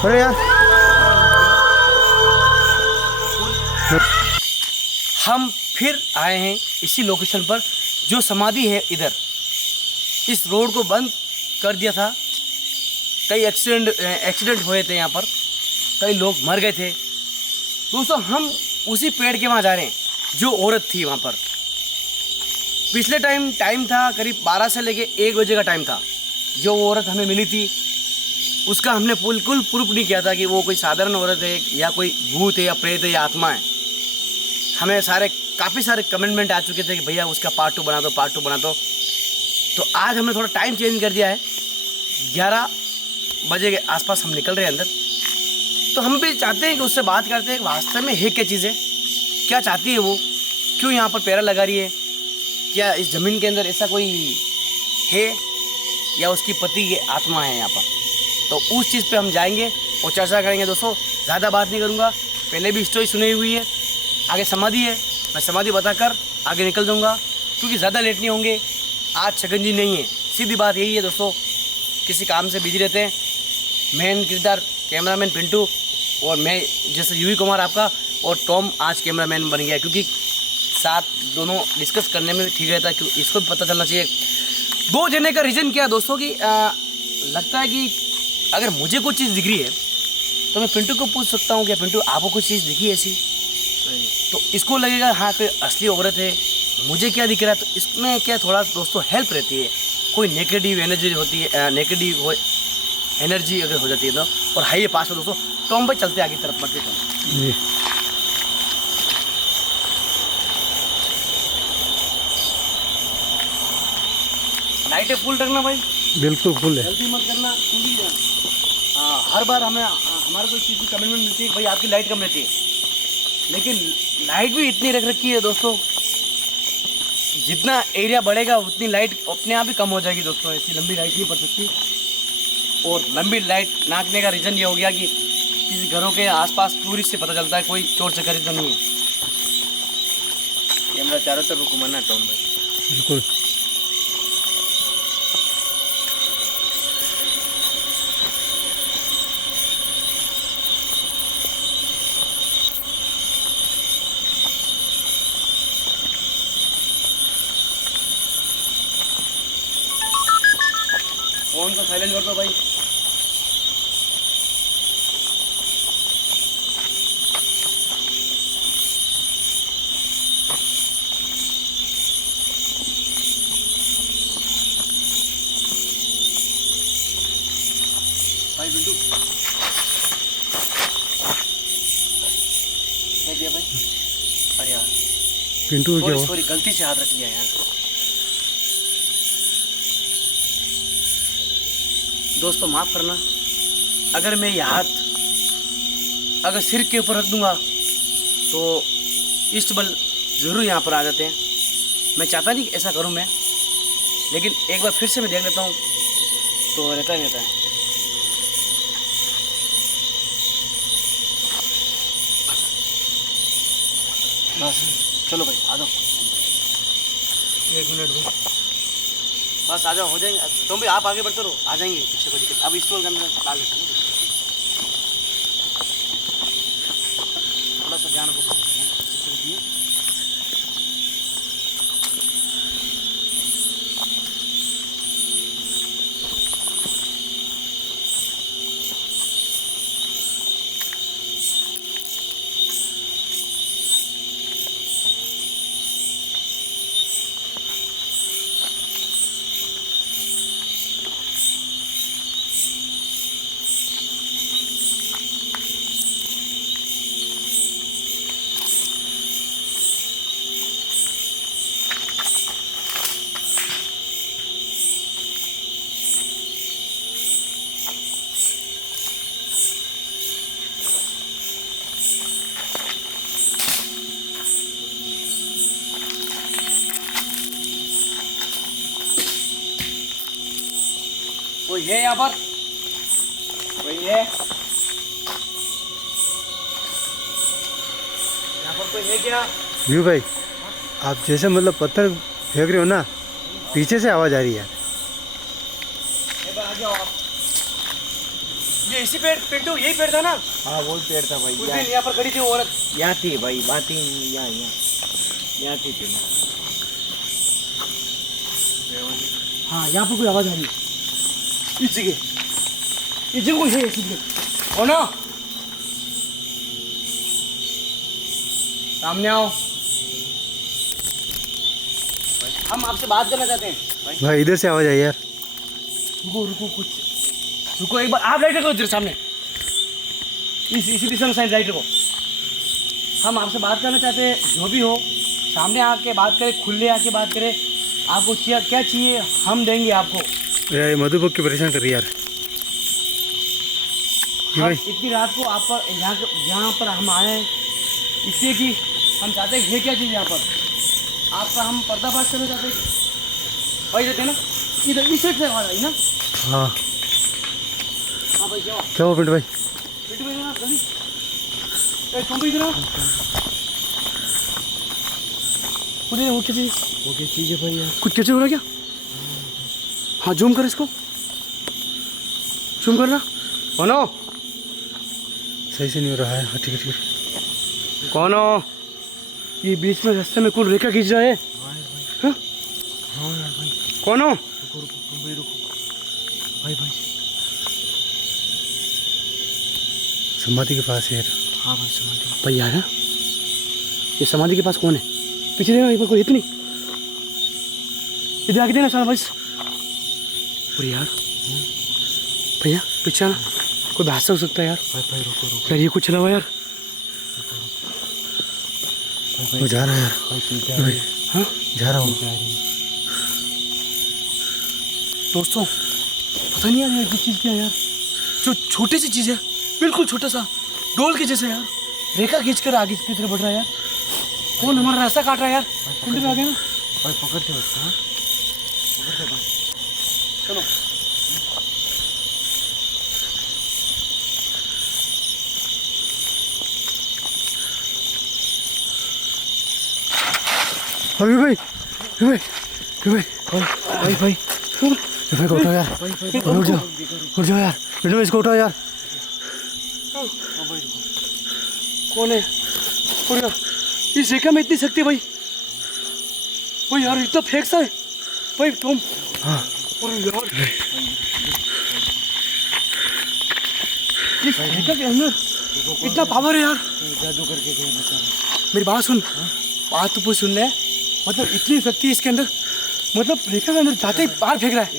अरे यार हम फिर आए हैं इसी लोकेशन पर जो समाधि है इधर। इस रोड को बंद कर दिया था, कई एक्सीडेंट हुए थे यहाँ पर, कई लोग मर गए थे। दोस्तों हम उसी पेड़ के वहाँ जा रहे हैं जो औरत थी वहाँ पर। पिछले टाइम था करीब 12 से लेके 1 बजे का टाइम था। जो वो औरत हमें मिली थी उसका हमने बिल्कुल प्रूफ नहीं किया था कि वो कोई साधारण औरत है या कोई भूत है या प्रेत है या आत्मा है। हमें काफ़ी सारे कमेंटमेंट आ चुके थे कि भैया उसका पार्ट 2 बना दो, पार्ट 2 बना दो। तो आज हमने थोड़ा टाइम चेंज कर दिया है, 11 बजे के आसपास हम निकल रहे हैं अंदर। तो हम भी चाहते हैं कि उससे बात करते हैं वास्तव में है क्या चीज़ें, क्या चाहती है वो, क्यों यहाँ पर पैरा लगा रही है, क्या इस ज़मीन के अंदर ऐसा कोई है या उसकी पति की आत्मा है यहाँ पर। तो उस चीज़ पे हम जाएंगे और चर्चा करेंगे। दोस्तों ज़्यादा बात नहीं करूँगा, पहले भी स्टोरी सुनी हुई है। आगे समाधि है, मैं समाधि बताकर आगे निकल जाऊँगा क्योंकि ज़्यादा लेट नहीं होंगे। आज छगन जी नहीं है, सीधी बात यही है दोस्तों, किसी काम से बिजी रहते हैं। मेन किरदार कैमरामैन पिंटू और मैं जैसे यूवी कुमार आपका, और टॉम आज कैमरामैन बन गया क्योंकि साथ दोनों डिस्कस करने में भी ठीक रहता है, क्योंकि इसको भी पता चलना चाहिए 2 जने का रीज़न क्या है दोस्तों की। लगता है कि अगर मुझे कुछ चीज़ दिख रही है तो मैं पिंटू को पूछ सकता हूँ कि पिंटू आपको कुछ चीज़ दिखी ऐसी, तो इसको लगेगा हाँ कोई असली औरत है। मुझे क्या दिख रहा है, तो इसमें क्या थोड़ा दोस्तों हेल्प रहती है। कोई नेगेटिव एनर्जी होती है, नेगेटिव एनर्जी अगर हो जाती है तो, और हाईवे पास में दोस्तों टॉम भाई चलते आगे तरफ बढ़ते चलो। लाइटें फुल रखना भाई, बिल्कुल फुल है, जल्दी मत करना क्योंकि हर बार हमारे कोई चीज़ की कमिटमेंट मिलती है भाई आपकी लाइट कम रहती है, लेकिन लाइट भी इतनी रख रखी है दोस्तों, जितना एरिया बढ़ेगा उतनी लाइट अपने आप ही कम हो जाएगी दोस्तों। ऐसी लंबी लाइट नहीं पड़ सकती। और लंबी लाइट नाकने का रीज़न ये हो गया कि किसी घरों के आसपास टूरिस्ट से पता चलता है कोई चोर चकारी तो नहीं है। कैमरा चारों तरफ घुमाना टॉम भाई, बिल्कुल। फोन को साइलेंट कर दो भाई। भाई बिल्टू क्या किया भाई? अरे यार पिंटू क्या हुआ? सॉरी गलती से हाथ रख लिया यार। दोस्तों माफ़ करना, अगर मैं ये हाथ अगर सिर के ऊपर रख दूंगा तो इष्ट बल ज़रूर यहाँ पर आ जाते हैं। मैं चाहता नहीं कि ऐसा करूँ मैं, लेकिन एक बार फिर से मैं देख लेता हूँ तो रहता ही रहता है। बस चलो भाई आ जाओ, 1 मिनट भाई, बस आ जाओ, हो जाएंगे। तुम भी आप आगे बढ़ते रहो, आ जाएंगे, पीछे कोई दिक्कत। अब स्टॉल के अंदर डाल देते हैं, थोड़ा सा ध्यान को कोई है यहाँ पर, कोई है यहाँ पर, कोई है क्या? व्यू भाई आप जैसे मतलब पत्थर फेंक रहे हो ना, पीछे से आवाज़ आ रही है। आ जाओ आप, ये इसी पेड़ पिंटू यही पेड़ था ना? हाँ वो पेड़ था भाई। उस दिन यहाँ पर खड़ी थी वो औरत। यहाँ थी भाई, वहाँ थी, यहाँ थी। हाँ यहाँ पर कोई आवाज आ रही है इस जगह कोई है इसी जगह। कौन हो? सामने आओ, हम आपसे बात करना चाहते हैं। भाई इधर से आवाज आई यार। रुको एक बार, आप लाइट रखो इधर सामने, इसी दिशा में साइड लाइट रखो। हम आपसे बात करना चाहते हैं, जो भी हो सामने आके बात करें, खुले आके बात करें। आपको क्या चाहिए हम देंगे आपको। यार मधुबक की परेशान कर रही है यार। हम भाई इतनी रात को आप पर यहाँ पर हम आए हैं इसलिए कि हम चाहते हैं ये क्या चीज़ यहाँ पर आपका हम पर्दाफाश करना चाहते हैं। भाई देते ना इधर इस साइड से आवाज आई ना। हाँ हाँ भाई क्या क्या हुआ पिंटू भाई? पिंटू भाई ना जल्दी तुम भी इधर आओ। मुझे वो क्या चीज़, वो क्या चीज़ है भाई यार? कुछ कैसे हो रहा क्या? हाँ जूम कर इसको, जूम कर रहा। कौन हो? सही से नहीं हो रहा है। हाँ ठीक है। कौन हो? ये बीच में रास्ते में कौन रेखा खींच रहा है? हाँ? हाँ यार भाई। कौन हो? रुको भाई। समाधि के पास है यार। हाँ भाई समाधि। भाई यार ये समाधि के पास कौन है? पीछे देना एक बार, कोई इतनी इधर आके देना सारा भाई। और यार भैया पीछे आना, कोई हादसा हो सकता है यार। भाई रुको यार ये कुछ चला हुआ यार। वो जा रहा है यार। भाई। हाँ जा रहा हूँ। दोस्तों पता नहीं यार ये चीज़ क्या है यार, जो छोटी सी चीज़ है, बिल्कुल छोटा सा डोल के जैसे यार, रेखा खींच कर आगे की तरफ बढ़ रहा है यार। कौन हमारा रास्ता काट रहा है यार? जल्दी आ गया ना भाई, पकड़ते उसको। हाँ पकड़ते भाई। चलो अभी भाई भाई भाई को उठाओ यार। उठ जाओ यार। पिंटू भाई इसको उठाओ यार। कौन है? और यार इस रेखा में इतनी शक्ति भाई, वो यार इतना फेंकता है भाई तुम। हाँ और यार इस रेखा के अंदर इतना पावर है यार। जादू करके गए बेचारा। मेरी बात सुन, बात तो पूरी सुन ले। मतलब इतनी शक्ति है इसके अंदर, मतलब रेखा के अंदर जाते ही बाहर फेंक रहा है।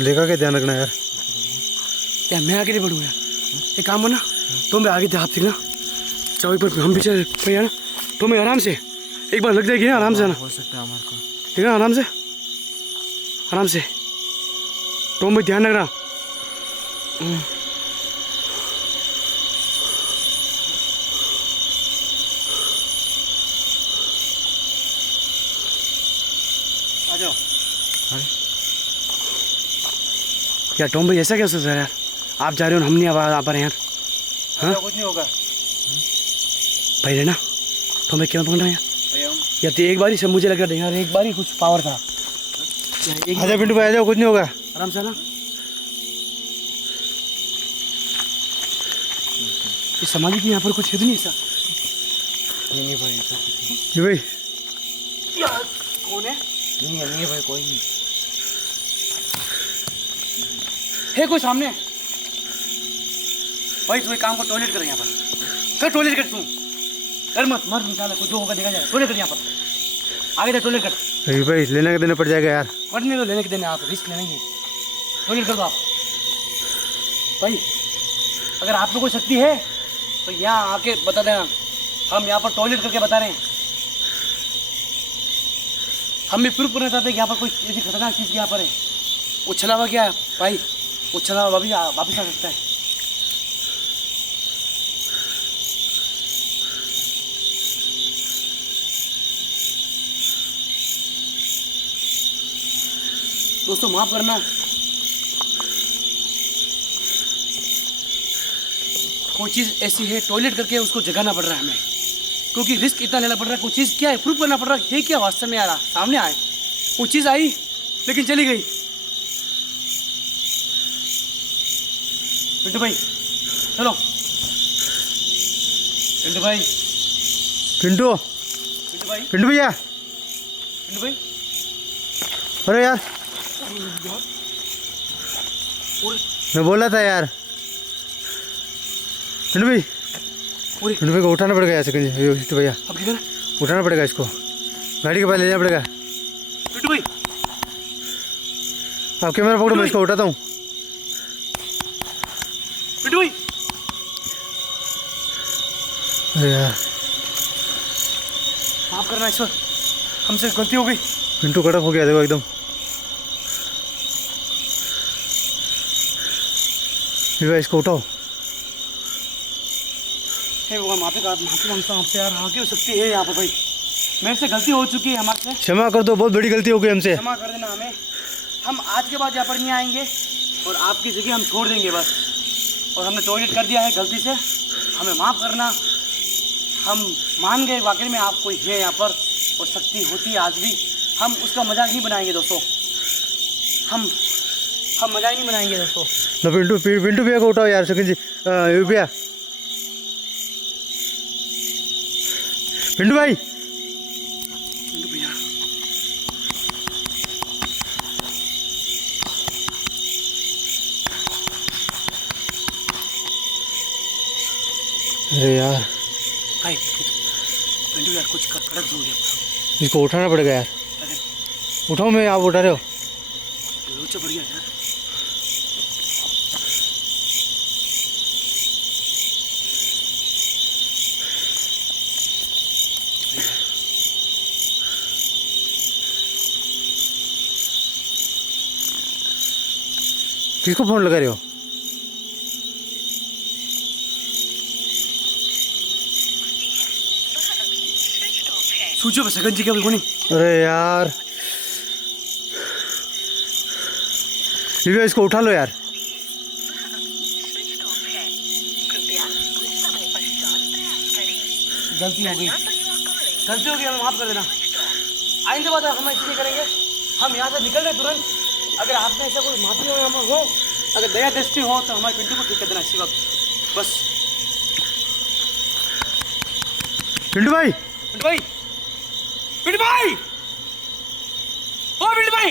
लेखा के ध्यान रखना यार। यार मैं आगे नहीं बढ़ूँ यार, एक काम करना तुम आगे ध्यान देखना। चलो एक बार हम पीछे भैया ना, तुम्हें आराम से एक बार लग जाएगी ना, आराम से आना हो सकता है हमारे को। ठीक है, आराम से तुम भी ध्यान रखना। आ जाओ। यार टॉम भाई ऐसा कैसे सर यार, आप जा रहे हो हम नहीं आ पा रहे यार। हाँ कुछ नहीं होगा भाई रहना, टॉम भाई क्यों पकड़ रहा है यार? तो एक बार ही सब मुझे लग रहा है यार, एक बार ही कुछ पावर था। आजा पिंटू भाई आजा, कुछ नहीं होगा। आराम से ना, ये समाधि की यहाँ पर कुछ है भी नहीं ऐसा। नहीं भाई, ऐसा कुछ नहीं। जी भाई यार कौन है? नहीं है भाई, कोई नहीं है कोई सामने? भाई तू एक काम को, टॉयलेट कर यहाँ पर, कर टॉयलेट कर। तू कर मत निकाल, कुछ जो होगा देखा जाएगा। टॉयलेट कर यहाँ पर, आगे जा टॉयलेट कर। अभी भाई लेने का देना पड़ जाएगा यार। पढ़ने तो लेने के देने, आप रिस्क लेंगे। टॉयलेट कर दो आप भाई। अगर आप में कोई शक्ति है तो यहाँ आके बता देना, हम यहाँ पर टॉयलेट करके बता रहे हैं। हम भी प्रूफ करना चाहते हैं कि यहाँ पर कोई ऐसी खतरनाक चीज़ यहाँ पर है। उछला हुआ क्या है भाई, उछला हुआ वापिस आ सकता है। दोस्तों माफ करना, कोई चीज़ ऐसी है टॉयलेट करके उसको जगाना पड़ रहा है हमें, क्योंकि रिस्क इतना लेना पड़ रहा है। कोई चीज़ क्या है, प्रूफ करना पड़ रहा है ये क्या वास्तव में आ रहा सामने आए। कोई चीज़ आई लेकिन चली गई। पिंटू भाई चलो, पिंटू भाई, पिंटू पिंटू भाई, पिंटू भैया, पिंटू भाई, अरे यार मैं बोला था यार। पिंटू भाई, पिंटू भाई को उठाना पड़ेगा यार सेकंड जी। पिंटू भैया अब किधर? उठाना पड़ेगा इसको, गाड़ी के पास ले जाना पड़ेगा। पिंटू भाई, आप कैमरा पकड़ो, मैं इसको उठाता हूँ। पिंटू भाई, अरे यार माफ करना ईश्वर, हमसे गलती हो गई। पिंटू कड़क हो गया देखो एकदम। भैया इसको उठाओ। हे भगवान, माफी मांगता हूँ आपसे यार, आगे हो सकती है यहाँ पर भाई, मेरे से गलती हो चुकी है हमारे से, क्षमा कर दो, बहुत बड़ी गलती हो गई हमसे। क्षमा कर देना हमें। हम आज के बाद यहाँ पर नहीं आएंगे और आपकी जगह हम छोड़ देंगे बस। और हमने टॉयलेट कर दिया है गलती से, हमें माफ़ करना। हम मान गए वाकई में आप कोई है यहाँ पर और शक्ति होती है आज भी। हम उसका मजाक नहीं बनाएंगे दोस्तों, हम मजाक नहीं बनाएंगे दोस्तों। ना पिंटू भैया को उठाओ यार सेकंड जी। भैया, पिंटू भाई, भैया अरे यार भाई, पिंटू यार कुछ कड़क हो गया, इसको उठाना पड़ेगा यार। उठाओ, मैं आप उठा रहे हो। लोचा पड़ गया यार। किसको फोन लगा रहे हो? सोचो बस सकन जी क्या बोलूं। अरे यार भैया इसको उठा लो यार। गलती हो गई, हमें माफ़ कर देना। आइंदा बात हम ऐसे नहीं करेंगे। हम यहाँ से निकल रहे तुरंत। अगर आपने ऐसा कोई माफी हो, अगर दया दृष्टि हो तो हमारे पिंटू को ठीक कर देना इसी वक्त बस। पिंटू भाई, पिंटू भाई, पिंटू भाई, ओ पिंटू भाई।